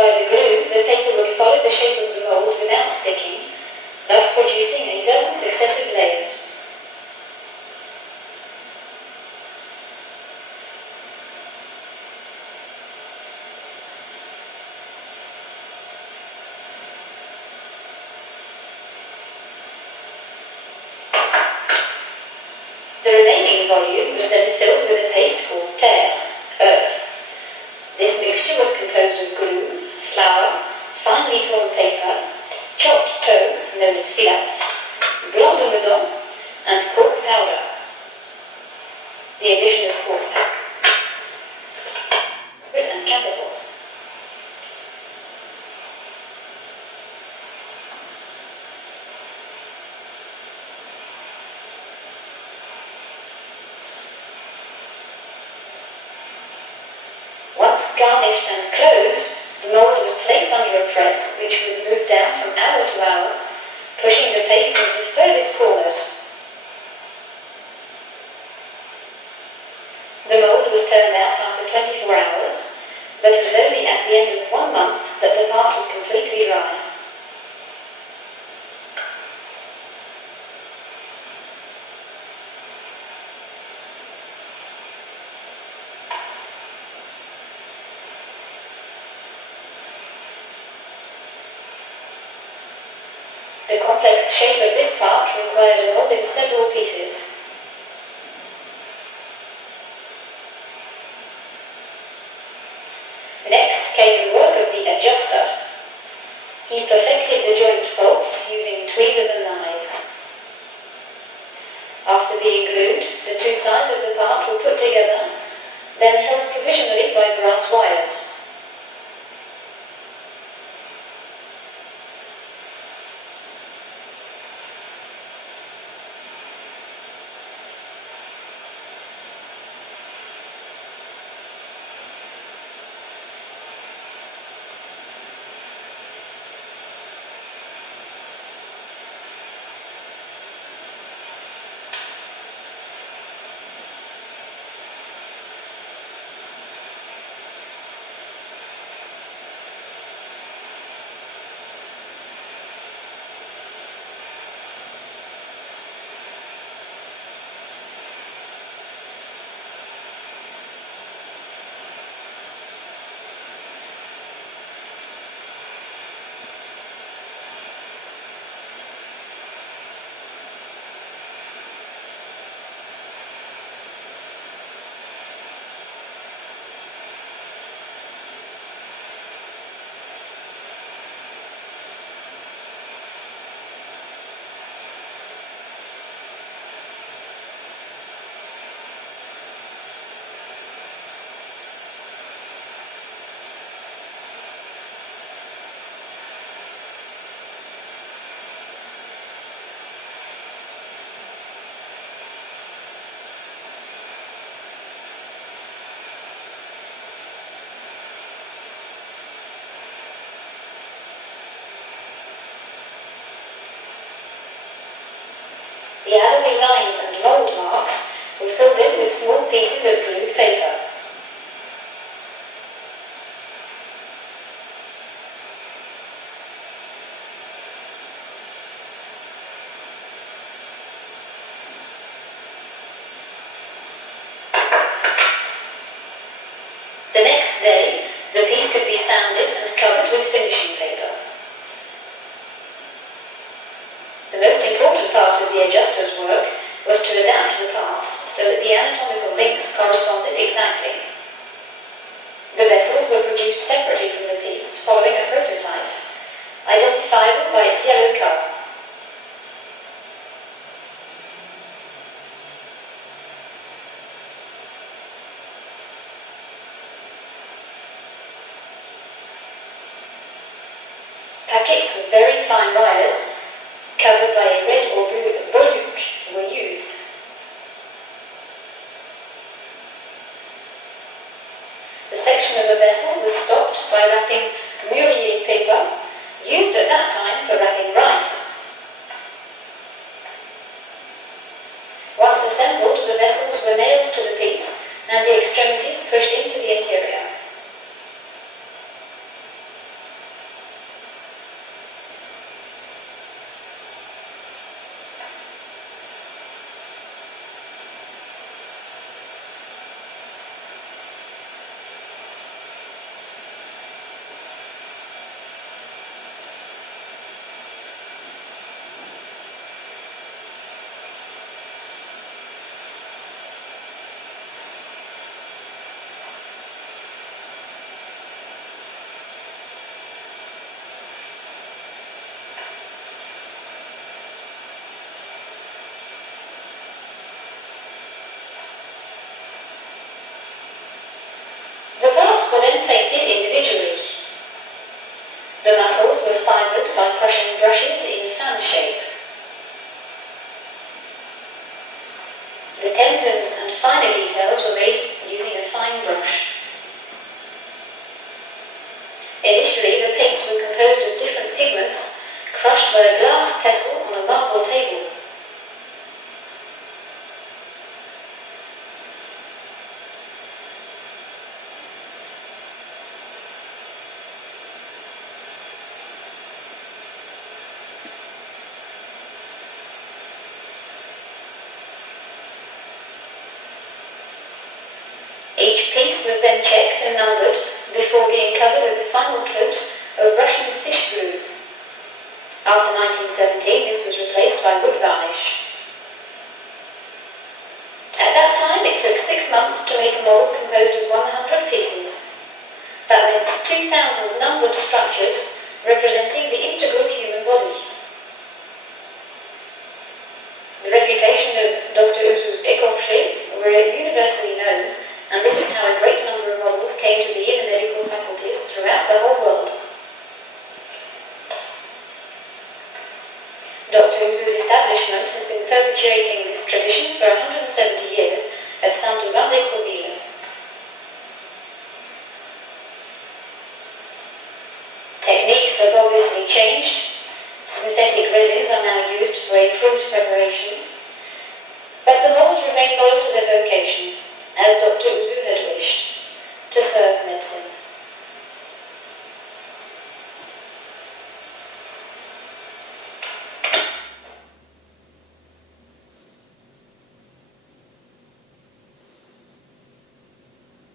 by the glue, the paper would follow the shape of the mold without sticking, thus producing a dozen successive layers. The remaining volume was then filled with a paste called terre, earth. This mixture was composed of glue, flour, finely torn paper, chopped tow, known as filasse, blanc de meudon, and cork powder. The addition of cork powder and capital. Once garnished and closed, the mold was placed under a press which would move down from hour to hour, pushing the paste into the furthest corners. The mold was turned out after 24 hours, but it was only at the end of 1 month that the part was completely dry. The complex shape of this part required a mold in several pieces. Next came the work of the adjuster. He perfected the joint faults using tweezers and knives. After being glued, the two sides of the part were put together, then held provisionally by brass wires. The alloy lines and mold marks were filled in with small pieces of glued paper. The next day, the piece could be sanded and covered with finishing paper. The most important part of the adjuster's work was to adapt the parts so that the anatomical links corresponded exactly. The vessels were produced separately from the piece following a prototype, identifiable by its yellow colour. Packets of very fine wires, covered by a red or blue bolduc, were used. The section of a vessel was stopped by wrapping mûrier paper, used at that time for wrapping rice. Once assembled, the vessels were nailed to the piece and the extremities pushed into the interior. individually. The muscles were fibred by crushing brushes in fan shape. The tendons and finer details were made using a fine brush. Initially, the paints were composed of different pigments crushed by a glass pestle on a marble table. Each piece was then checked and numbered before being covered with the final coat of Russian fish glue. After 1917, this was replaced by wood varnish. At that time, it took 6 months to make a model composed of 100 pieces. That meant 2,000 numbered structures representing the integral human body. The reputation of Dr. Auzoux's écorchés were universally known, and this is how a great number of models came to be in the medical faculties throughout the whole world. Dr. Auzoux' establishment has been perpetuating this tradition for 170 years at Saint-Aubin-des-Courbilles. Techniques have obviously changed. Synthetic resins are now used for improved preparation, but the models remain loyal to their vocation, as Dr. Auzoux had wished, to serve